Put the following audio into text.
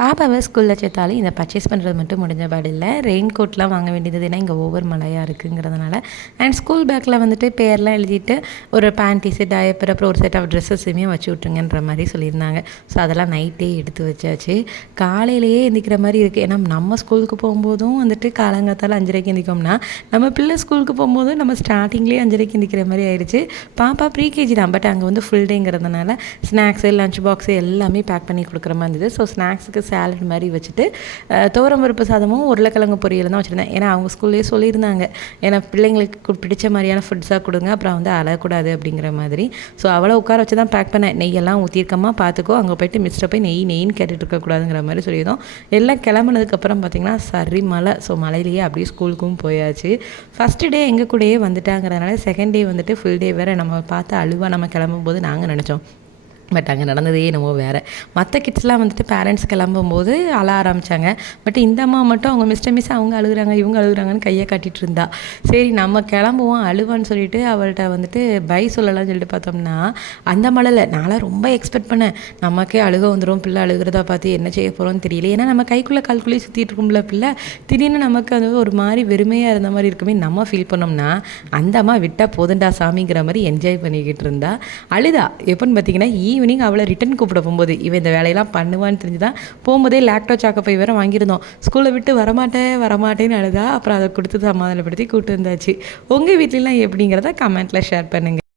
பாப்பாவை ஸ்கூலில் சேர்த்தாலும் இந்த பர்ச்சேஸ் பண்ணுறது மட்டும் முடிஞ்ச பாடு இல்லை. ரெயின் கோட்லாம் வாங்க வேண்டியது, ஏன்னா இங்கே ஓவர் மழையாக இருக்குங்கிறதுனால. அண்ட் ஸ்கூல் பேக்கில் வந்துட்டு பேர்லாம் எழுதிட்டு ஒரு பேண்ட்டி செட், டயப்பர், அப்புறம் ஒரு செட் ஆஃப் ட்ரெஸ்ஸஸுமே வச்சு விட்ருங்கன்ற மாதிரி சொல்லியிருந்தாங்க. ஸோ அதெல்லாம் நைட்டே எடுத்து வச்சாச்சு. காலையிலேயே எந்திக்கிற மாதிரி இருக்குது. ஏன்னா நம்ம ஸ்கூலுக்கு போகும்போதும் வந்துட்டு காலங்காத்தால் 5:30க்கு எந்திக்கோம்னா, நம்ம பிள்ளை ஸ்கூலுக்கு போகும்போதும் நம்ம ஸ்டார்டிங்லேயே 5:30க்கு எந்திக்கிற மாதிரி ஆயிடுச்சு. பாப்பா ப்ரீகேஜி தான், பட் அங்கே வந்து ஃபுல் டேங்கிறதுனால ஸ்நாக்ஸு, லஞ்ச் பாக்ஸு எல்லாமே பேக் பண்ணி கொடுக்குற மாதிரி இருந்தது. ஸோ ஸ்நாக்ஸுக்கு சாலட் மாதிரி வச்சுட்டு துவரம்பருப்பு சாதமும் உருளைக்கிழங்கு பொரியலும் தான் வச்சுருந்தேன். ஏன்னா அவங்க ஸ்கூல்லேயே சொல்லியிருந்தாங்க, ஏன்னா பிள்ளைங்களுக்கு பிடிச்ச மாதிரியான ஃபுட்ஸாக கொடுங்க, அப்புறம் வந்து அழக்கூடாது அப்படிங்கிற மாதிரி. ஸோ அவளை உட்கார வச்சு தான் பேக் பண்ணேன். நெய்யெல்லாம் ஊற்றிருக்கமா பார்த்துக்கோ, அங்கே போய்ட்டு மிஸ்ட்டை போய் நெய்ன்னு கேட்டுட்டு இருக்கக்கூடாதுங்கிற மாதிரி சொல்லியிருந்தோம். எல்லாம் கிளம்புனதுக்கப்புறம் பார்த்திங்கன்னா சரி மழை. ஸோ மழையிலேயே அப்படியே ஸ்கூலுக்கும் போயாச்சு. ஃபஸ்ட்டு டே எங்கள் கூடயே வந்துட்டாங்கிறதுனால செகண்ட் டே வந்துட்டு ஃபுல் டே வேறு நம்ம பார்த்து அழுவாக நம்ம கிளம்பும்போது நாங்கள் நினச்சோம். பட் அங்கே நடந்ததே என்னமோ வேறு. மற்ற கிட்ஸ்லாம் வந்துட்டு பேரண்ட்ஸ் கிளம்பும்போது அழ ஆரம்பித்தாங்க. பட் இந்த அம்மா மட்டும் அவங்க மிஸ் அவங்க அழுகுறாங்க, இவங்க அழுகுறாங்கன்னு கையை காட்டிகிட்டு இருந்தா. சரி நம்ம கிளம்புவோம் அழுவான்னு சொல்லிட்டு அவள்கிட்ட வந்துட்டு பை சொல்லலாம்னு சொல்லிட்டு பார்த்தோம்னா, அந்த மழையில் நான்லாம் ரொம்ப எக்ஸ்பெக்ட் பண்ணேன், நமக்கே அழுக வந்துடும், பிள்ளை அழுகிறதா பார்த்து என்ன செய்ய போகிறோன்னு தெரியல. ஏன்னா நம்ம கைக்குள்ளே கால்குள்ளே சுற்றிட்டு இருக்கும்ல பிள்ளை, திடீர்னு நமக்கு அது ஒரு மாதிரி வெறுமையாக இருந்த மாதிரி இருக்குமே நம்ம ஃபீல் பண்ணோம்னா, அந்த அம்மா விட்டால் போதுண்டா சாமிங்கிற மாதிரி என்ஜாய் பண்ணிக்கிட்டு இருந்தா. அழுதா எப்போன்னு பார்த்தீங்கன்னா, ஈவினிங் அவளை ரிட்டன் கூப்பிட போகும்போது, இவன் இந்த வேலையெல்லாம் பண்ணுவான்னு தெரிஞ்சு தான் போகும்போதே லாக்டோ சாக்கப்பை வேறு வாங்கியிருந்தோம். ஸ்கூலை விட்டு வரமாட்டேன்னு அழுதா. அப்புறம் அதை கொடுத்து சமாதானப்படுத்தி கூப்பிட்டு வந்தாச்சு. உங்கள் வீட்லலாம் எப்படிங்கிறத கமெண்ட்டில் ஷேர் பண்ணுங்கள்.